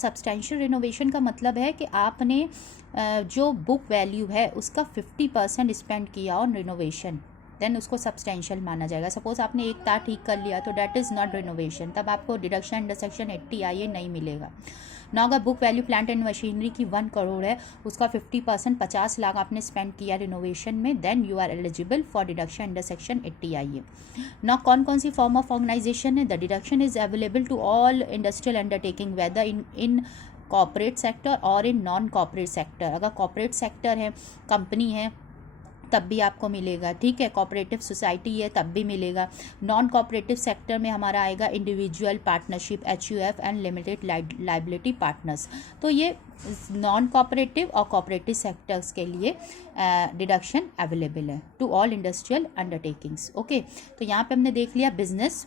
Substantial renovation का मतलब है कि आपने जो बुक वैल्यू है उसका 50% स्पेंड किया ऑन रिनोवेशन, देन उसको सब्सटेंशियल माना जाएगा। सपोज आपने एक तार ठीक कर लिया तो डैट इज़ नॉट रिनोवेशन, तब आपको डिडक्शन अंडर सेक्शन 80 IA नहीं मिलेगा ना। अगर book value plant and machinery की 1 करोड़ है, उसका 50% 50 लाख आपने स्पेंड किया रिनोवेशन में, then you are eligible for deduction under section 80 IA। ना कौन कौन सी फॉर्म ऑफ ऑर्गेनाइजेशन है? The deduction is available to all industrial undertaking whether in corporate sector और इन नॉन कॉर्पोरेट सेक्टर। अगर कॉर्पोरेट सेक्टर है, company है, तब भी आपको मिलेगा, ठीक है। कोऑपरेटिव सोसाइटी है तब भी मिलेगा। नॉन कोऑपरेटिव सेक्टर में हमारा आएगा individual partnership, HUF and limited liability partners. तो ये नॉन कोऑपरेटिव और कोऑपरेटिव सेक्टर्स के लिए डिडक्शन अवेलेबल है to all industrial undertakings. Okay, तो यहाँ पे हमने देख लिया बिजनेस,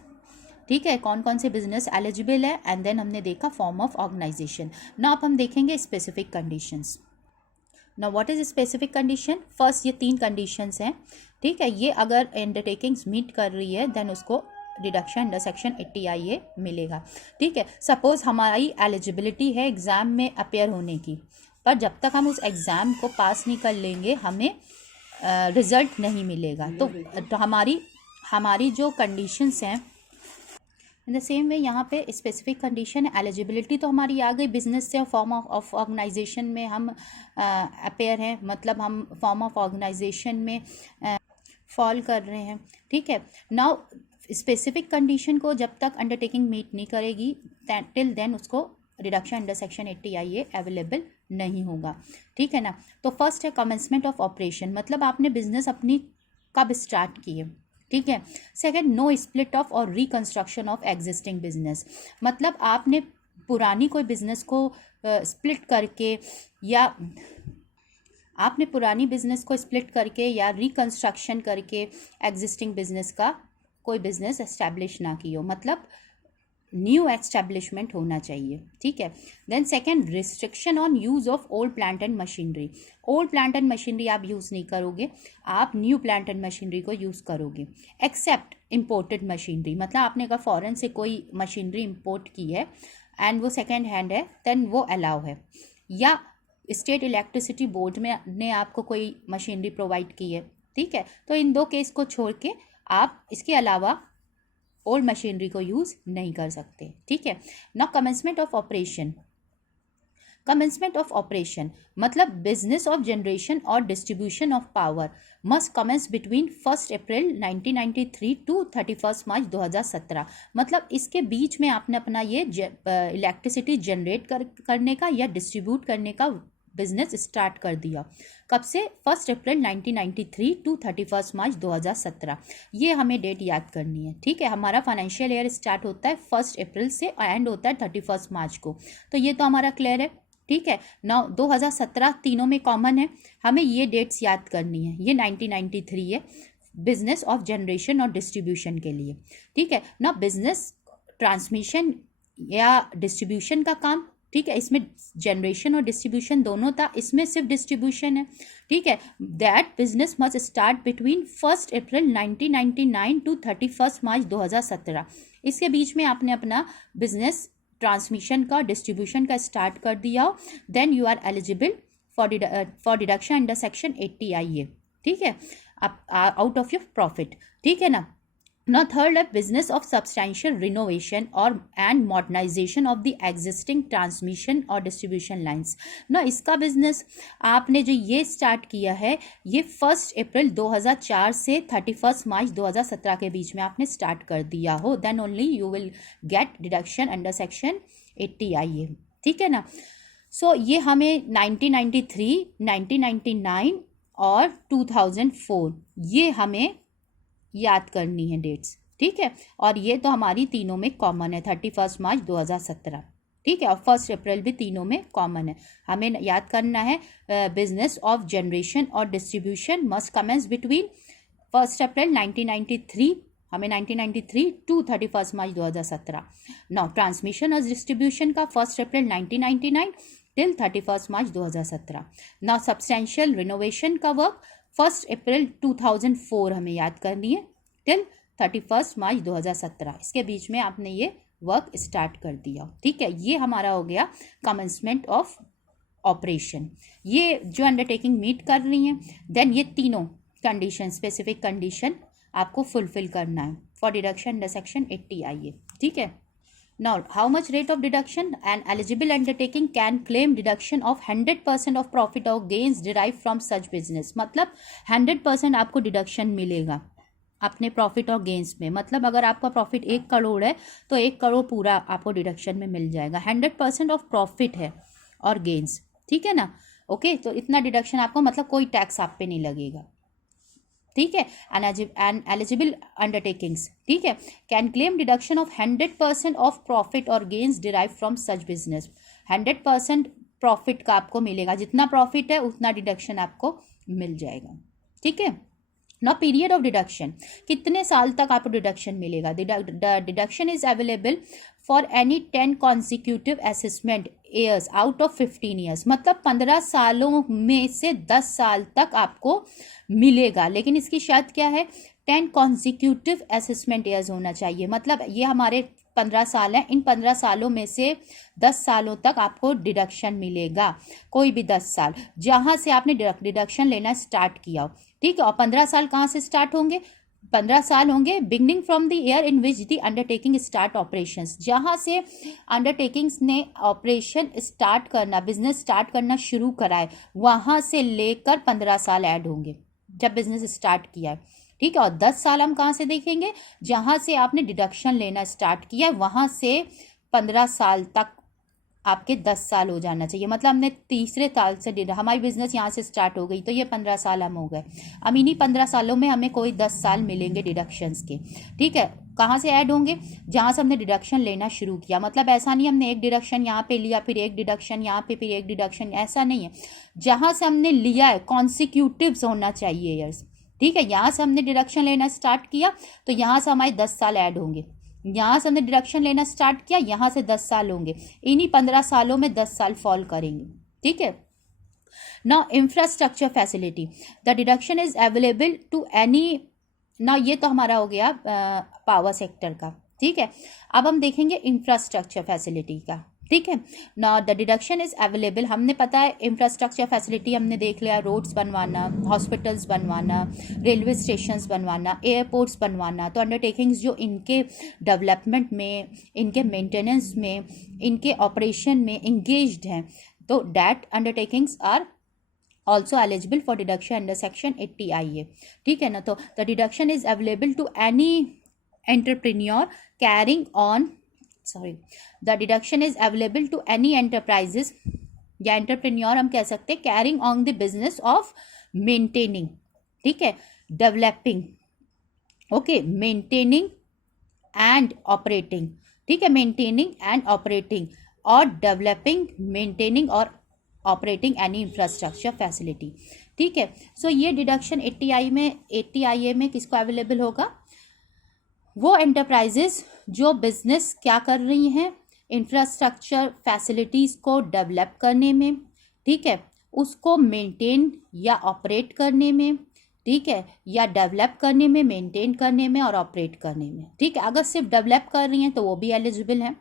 ठीक है, कौन कौन से बिजनेस एलिजिबल है, एंड देन हमने देखा फॉर्म ऑफ ऑर्गेनाइजेशन। ना अब हम देखेंगे specific conditions. Now what is specific condition? First ये 3 कंडीशंस हैं, ठीक है। ये अगर अंडरटेकिंग्स मीट कर रही है देन उसको डिडक्शन अंडर सेक्शन 80 IA मिलेगा, ठीक है। सपोज हमारी एलिजिबिलिटी है एग्ज़ाम में अपेयर होने की, पर जब तक हम उस एग्ज़ाम को पास नहीं कर लेंगे हमें रिज़ल्ट नहीं मिलेगा। तो हमारी जो कंडीशंस हैं, इन द सेम वे यहाँ पे स्पेसिफिक कंडीशन है। एलिजिबिलिटी तो हमारी आ गई, बिजनेस से फॉर्म ऑफ ऑर्गेनाइजेशन में हम अपेयर हैं, मतलब हम फॉर्म ऑफ ऑर्गेनाइजेशन में फॉल कर रहे हैं, ठीक है। नाउ स्पेसिफिक कंडीशन को जब तक अंडरटेकिंग मीट नहीं करेगी टिल देन उसको reduction under section 80 IA available नहीं होगा, ठीक है ना। तो फर्स्ट है कमेंसमेंट ऑफ ऑपरेशन, मतलब आपने बिजनेस अपनी कब स्टार्ट की है, ठीक है। सेकंड, नो स्प्लिट ऑफ और रिकंस्ट्रक्शन ऑफ एग्जिस्टिंग बिजनेस, मतलब आपने पुरानी कोई बिजनेस को स्प्लिट करके या आपने पुरानी बिजनेस को स्प्लिट करके या रिकंस्ट्रक्शन करके एग्जिस्टिंग बिजनेस का कोई बिजनेस एस्टैब्लिश ना की हो, मतलब न्यू एस्टैब्लिशमेंट होना चाहिए, ठीक है। Then second, restriction on use of old plant and machinery. Old plant and machinery आप यूज़ नहीं करोगे, आप न्यू प्लांट एंड मशीनरी को यूज़ करोगे, एक्सेप्ट इम्पोर्टेड मशीनरी, मतलब आपने अगर फॉरेन से कोई मशीनरी इम्पोर्ट की है एंड वो सेकेंड हैंड है देन वो अलाउ है, या स्टेट इलेक्ट्रिसिटी बोर्ड में ने आपको कोई मशीनरी प्रोवाइड की है, ठीक है। तो इन 2 केस को छोड़ के आप इसके अलावा ओल्ड मशीनरी को यूज़ नहीं कर सकते, ठीक है ना। Commencement of operation, commencement of operation मतलब बिजनेस ऑफ जनरेशन और distribution of power must commence between 1 April 1993 to 31 March 2017, मतलब इसके बीच में आपने अपना ये इलेक्ट्रिसिटी जनरेट करने का या डिस्ट्रीब्यूट करने का बिजनेस स्टार्ट कर दिया। कब से? 1 अप्रैल 1993 टू 31 मार्च 2017, ये हमें डेट याद करनी है, ठीक है। हमारा फाइनेंशियल ईयर स्टार्ट होता है 1 अप्रैल से एंड होता है 31 मार्च को, तो ये तो हमारा क्लियर है, ठीक है ना। 2017 तीनों में कॉमन है, हमें ये डेट्स याद करनी है। ये 1993 है बिजनेस ऑफ जनरेशन और डिस्ट्रीब्यूशन के लिए, ठीक है ना। बिजनेस ट्रांसमिशन या डिस्ट्रीब्यूशन का काम, ठीक है, इसमें जनरेशन और डिस्ट्रीब्यूशन दोनों था, इसमें सिर्फ डिस्ट्रीब्यूशन है, ठीक है। That business must start between 1 April 1999 to 31 March 2017, इसके बीच में आपने अपना बिजनेस ट्रांसमिशन का डिस्ट्रीब्यूशन का स्टार्ट कर दिया, then you are eligible for deduction under section 80 IA, ठीक है, आउट ऑफ योर प्रॉफिट, ठीक है ना। Now third है business of substantial renovation और and modernization of the existing transmission और distribution lines। ना इसका बिजनेस आपने जो ये स्टार्ट किया है ये 1 अप्रैल 2004 से 31 मार्च 2017 के बीच में आपने स्टार्ट कर दिया हो, then only you will get deduction under section 80 IA, ठीक है ना। सो ये हमें 1993, 1999 और 2004 ये हमें याद करनी है डेट्स, ठीक है। और ये तो हमारी तीनों में कॉमन है, 31 मार्च 2017, ठीक है, और 1 अप्रैल भी तीनों में कॉमन है। हमें याद करना है बिजनेस ऑफ जनरेशन और distribution must commence between 1 April 1993, हमें 1993 टू 31 मार्च 2017। नाउ ट्रांसमिशन और डिस्ट्रीब्यूशन का 1 April 1999 till 31 March 2017। Now substantial renovation का वर्क 1 अप्रैल 2004 हमें याद करनी है टिल 31 मार्च 2017, इसके बीच में आपने ये वर्क स्टार्ट कर दिया। ठीक है, ये हमारा हो गया कमेंसमेंट ऑफ ऑपरेशन। ये जो अंडरटेकिंग मीट कर रही हैं, देन ये तीनों कंडीशन, स्पेसिफिक कंडीशन आपको फुलफिल करना है for deduction under section 80 IA। ठीक है, now how much rate of deduction? An eligible undertaking can claim deduction of 100% of profit or gains derived from such business। मतलब 100% आपको deduction मिलेगा अपने profit और गेंस में। मतलब अगर आपका प्रॉफिट 1 करोड़ है तो 1 करोड़ पूरा आपको डिडक्शन में मिल जाएगा। 100% ऑफ प्रॉफिट है और गेंस, ठीक है ना। ओके, तो इतना डिडक्शन आपको, मतलब कोई टैक्स आप पे नहीं लगेगा। ठीक है, एन एलिजिबल अंडरटेकिंग्स, ठीक है, can claim deduction of 100% of profit और gains derive from such business. 100% profit का आपको मिलेगा, जितना प्रॉफिट है उतना डिडक्शन आपको मिल जाएगा। ठीक है ना। पीरियड ऑफ डिडक्शन, कितने साल तक आपको डिडक्शन मिलेगा? Deduction is available for any 10 consecutive assessment years out of 15 years. मतलब 15 सालों में से 10 साल तक आपको मिलेगा, लेकिन इसकी शर्त क्या है? 10 कॉन्सिक्यूटिव असेसमेंट ईयर्स होना चाहिए। मतलब ये हमारे 15 साल हैं, इन 15 सालों में से 10 सालों तक आपको डिडक्शन मिलेगा। कोई भी 10 साल जहाँ से आपने डिडक्शन लेना स्टार्ट किया हो। ठीक है, और 15 साल कहाँ से स्टार्ट होंगे? 15 साल होंगे beginning from the year in which the undertaking start operations. जहाँ से अंडरटेकिंग्स ने ऑपरेशन स्टार्ट करना, बिजनेस स्टार्ट करना शुरू करा है, वहाँ से लेकर 15 साल ऐड होंगे जब बिजनेस स्टार्ट किया है। ठीक है, और 10 साल हम कहाँ से देखेंगे? जहाँ से आपने डिडक्शन लेना स्टार्ट किया है, वहाँ से 15 साल तक आपके 10 साल हो जाना चाहिए। मतलब हमने तीसरे साल से हमारी बिजनेस यहाँ से स्टार्ट हो गई, तो ये 15 साल हम हो गए। अब इन्हीं 15 सालों में हमें कोई 10 साल मिलेंगे डिडक्शंस के। ठीक है, कहाँ से ऐड होंगे? जहाँ से हमने डिडक्शन लेना शुरू किया। मतलब ऐसा नहीं हमने एक डिडक्शन यहाँ पे लिया, फिर एक डिडक्शन यहाँ पे, फिर एक डिडक्शन, ऐसा नहीं है। जहाँ से हमने लिया है कॉन्सिक्यूटिव्स होना चाहिए ईयर्स। ठीक है, यहाँ से हमने डिडक्शन लेना स्टार्ट किया तो यहाँ से हमारे 10 साल ऐड होंगे। यहाँ से हमने डिडक्शन लेना स्टार्ट किया, यहाँ से 10 साल होंगे। इन्हीं 15 सालों में 10 साल फॉल करेंगे। ठीक है ना। Infrastructure facility, the deduction is available to any ना। ये तो हमारा हो गया पावर सेक्टर का। ठीक है, अब हम देखेंगे इंफ्रास्ट्रक्चर फैसिलिटी का। ठीक है ना, द डिडक्शन इज अवेलेबल, हमने पता है इंफ्रास्ट्रक्चर फैसिलिटी हमने देख लिया, रोड्स बनवाना, हॉस्पिटल्स बनवाना, रेलवे स्टेशंस बनवाना, एयरपोर्ट्स बनवाना। तो अंडरटेकिंग्स जो इनके डेवलपमेंट में, इनके मेंटेनेंस में, इनके ऑपरेशन में इंगेज्ड हैं, तो that undertakings are also eligible for deduction under section 80 IA। ठीक है ना। तो the deduction is available to any entrepreneur carrying on, the deduction is available to any enterprises या entrepreneur हम कह सकते हैं carrying on the business of maintaining, ठीक है, developing, okay, maintaining and operating, ठीक है, maintaining and operating और developing, maintaining और ऑपरेटिंग एनी इंफ्रास्ट्रक्चर फैसिलिटी। ठीक है, सो ये डिडक्शन 80 IA में किसको अवेलेबल होगा? वो एंटरप्राइजेस जो बिजनेस क्या कर रही हैं, इंफ्रास्ट्रक्चर फैसिलिटीज़ को डेवलप करने में, ठीक है, उसको मेंटेन या ऑपरेट करने में, ठीक है, या डेवलप करने में, मेंटेन करने में और ऑपरेट करने में। ठीक है, अगर सिर्फ डेवलप कर रही हैं तो वो भी एलिजिबल हैं।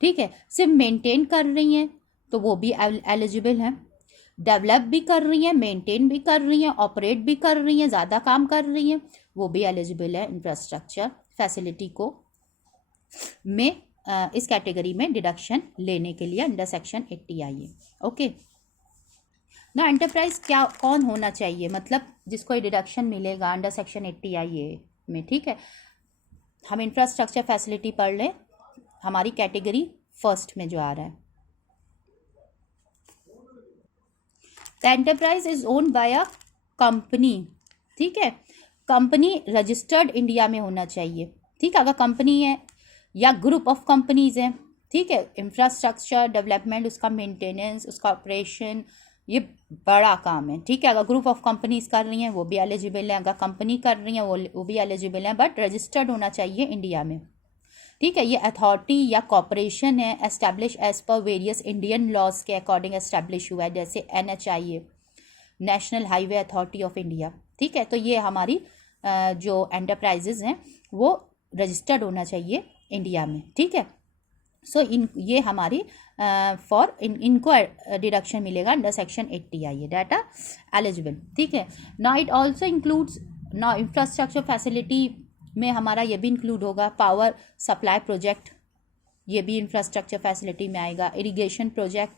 ठीक है, सिर्फ मेंटेन कर रही हैं तो वो भी एलिजिबल हैं। डेवलप भी कर रही हैं, मेंटेन भी कर रही हैं, ऑपरेट भी कर रही हैं, ज़्यादा काम कर रही हैं, वो भी एलिजिबल है इंफ्रास्ट्रक्चर फैसिलिटी को में इस कैटेगरी में डिडक्शन लेने के लिए अंडर सेक्शन 80 IA। ओके ना। एंटरप्राइज क्या, कौन होना चाहिए, मतलब जिसको डिडक्शन मिलेगा अंडर सेक्शन 80 IA में। ठीक है, हम इंफ्रास्ट्रक्चर फैसिलिटी पढ़ लें, हमारी कैटेगरी फर्स्ट में जो आ रहा है। The enterprise is owned by a company. ठीक है, कंपनी रजिस्टर्ड इंडिया में होना चाहिए। ठीक है, अगर कंपनी है या ग्रुप ऑफ कंपनीज हैं, ठीक है, इंफ्रास्ट्रक्चर डेवलपमेंट, उसका मेंटेनेंस, उसका ऑपरेशन, ये बड़ा काम है। ठीक है, अगर ग्रुप ऑफ कंपनीज कर रही हैं वो भी एलिजिबल हैं, अगर कंपनी कर रही हैं वो भी एलिजिबल हैं, बट रजिस्टर्ड होना चाहिए इंडिया में। ठीक है, ये अथॉरिटी या कॉरपोरेशन है, establish as per various Indian laws के अकॉर्डिंग एस्टैब्लिश हुआ है, जैसे NHIA, national highway authority of India. ठीक है, तो ये हमारी जो एंटरप्राइजेज हैं वो रजिस्टर्ड होना चाहिए इंडिया में। ठीक है, सो ये हमारी फॉर इनको डिडक्शन मिलेगा अंडर सेक्शन 80 आई डाटा एलिजिबल। ठीक है, now it also includes, now infrastructure facility में हमारा ये भी इंक्लूड होगा, पावर सप्लाई प्रोजेक्ट ये भी इंफ्रास्ट्रक्चर फैसिलिटी में आएगा, irrigation project,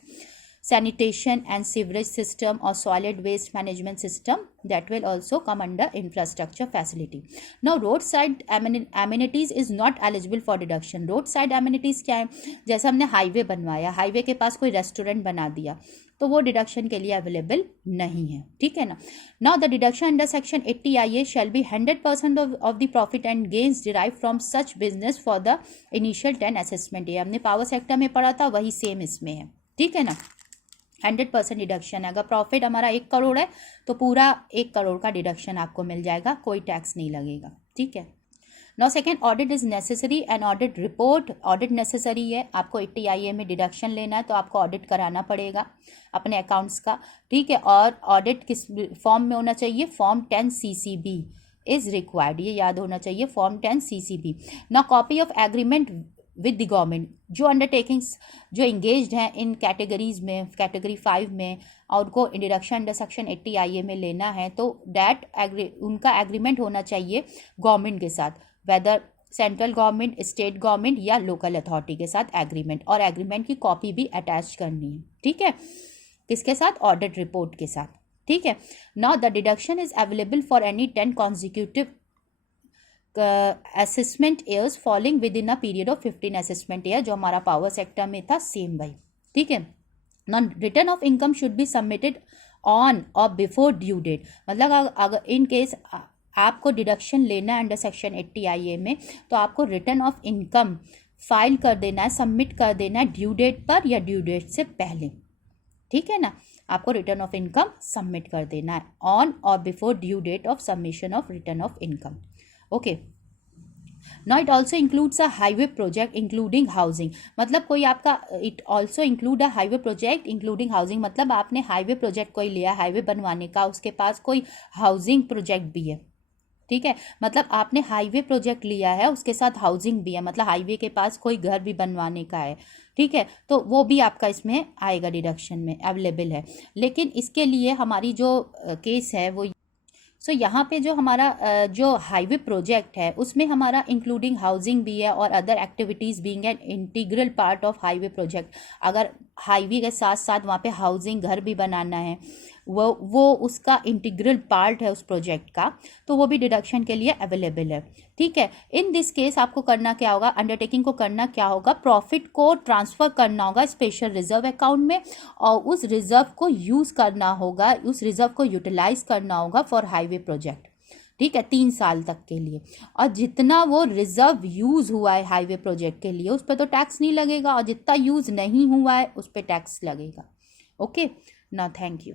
sanitation and sewage system or solid waste management system, that will also come under infrastructure facility. Now roadside amenities is not eligible for deduction. roadside amenities क्या है, जैसे हमने highway बनवाया, highway के पास कोई restaurant बना दिया तो वो डिडक्शन के लिए अवेलेबल नहीं है। ठीक है ना। Now the deduction under section 80 IA shall be 100% of the profit and gains derived from such business for the initial 10 assessment। ये हमने पावर सेक्टर में पढ़ा था, वही सेम इसमें है। ठीक है ना, 100% डिडक्शन है। अगर प्रॉफिट हमारा 1 करोड़ है तो पूरा 1 करोड़ का डिडक्शन आपको मिल जाएगा, कोई टैक्स नहीं लगेगा। ठीक है। Now second, audit is necessary and audit report, audit necessary है। आपको 80 IA में डिडक्शन लेना है तो आपको ऑडिट कराना पड़ेगा अपने अकाउंट्स का। ठीक है, और ऑडिट किस फॉर्म में होना चाहिए, फॉर्म 10 CCB इज रिक्वायर्ड, ये याद होना चाहिए, form 10 CCB। Now copy of agreement with the government, जो अंडरटेकिंग्स जो इंगेज्ड हैं इन कैटेगरीज में, कैटेगरी 5 में, और उनको डिडक्शन अंडर सेक्शन 80 IA में लेना है तो डैट उनका एग्रीमेंट होना चाहिए गवर्नमेंट के साथ, whether central government, state government या लोकल अथॉरिटी के साथ एग्रीमेंट, और एग्रीमेंट की कॉपी भी अटैच करनी है। ठीक है, किसके साथ, ऑडिट रिपोर्ट के साथ। ठीक है। Now the deduction is available for any 10 consecutive assessment years falling with in a period of 15 assessment year, जो हमारा पावर सेक्टर में था, सेम भाई। ठीक है। Non return of income should be submitted on और बिफोर ड्यू डेट, मतलब अगर इन केस आपको डिडक्शन लेना है अंडर सेक्शन 80 IA में तो आपको रिटर्न ऑफ इनकम फाइल कर देना है, सबमिट कर देना है ड्यू डेट पर या ड्यू डेट से पहले। ठीक है ना, आपको रिटर्न ऑफ इनकम सबमिट कर देना है ऑन और before due date of submission of return of income. Okay. Now it also includes a highway project including housing, मतलब कोई आपका it also include a highway project including housing, मतलब आपने highway project कोई लिया हाईवे बनवाने का, उसके पास कोई हाउसिंग प्रोजेक्ट भी है। ठीक है, मतलब आपने हाईवे प्रोजेक्ट लिया है उसके साथ हाउसिंग भी है, मतलब हाईवे के पास कोई घर भी बनवाने का है। ठीक है, तो वो भी आपका इसमें आएगा, डिडक्शन में अवेलेबल है। लेकिन इसके लिए हमारी जो केस है वो यहाँ पे जो हमारा जो हाईवे प्रोजेक्ट है उसमें हमारा इंक्लूडिंग हाउसिंग भी है और other activities being an integral part of highway project. अगर हाईवे के साथ साथ वहाँ पे हाउसिंग घर भी बनाना है, वो उसका इंटीग्रल पार्ट है उस प्रोजेक्ट का, तो वो भी डिडक्शन के लिए अवेलेबल है। ठीक है, इन दिस केस आपको करना क्या होगा, अंडरटेकिंग को करना क्या होगा, प्रॉफिट को ट्रांसफ़र करना होगा स्पेशल रिजर्व अकाउंट में, और उस रिजर्व को यूज़ करना होगा, उस रिजर्व को यूटिलाइज करना होगा फॉर हाईवे प्रोजेक्ट। ठीक है, 3 साल तक के लिए, और जितना वो रिजर्व यूज़ हुआ है हाईवे प्रोजेक्ट के लिए उस पर तो टैक्स नहीं लगेगा, और जितना यूज़ नहीं हुआ है उस पर टैक्स लगेगा। Okay, now thank you.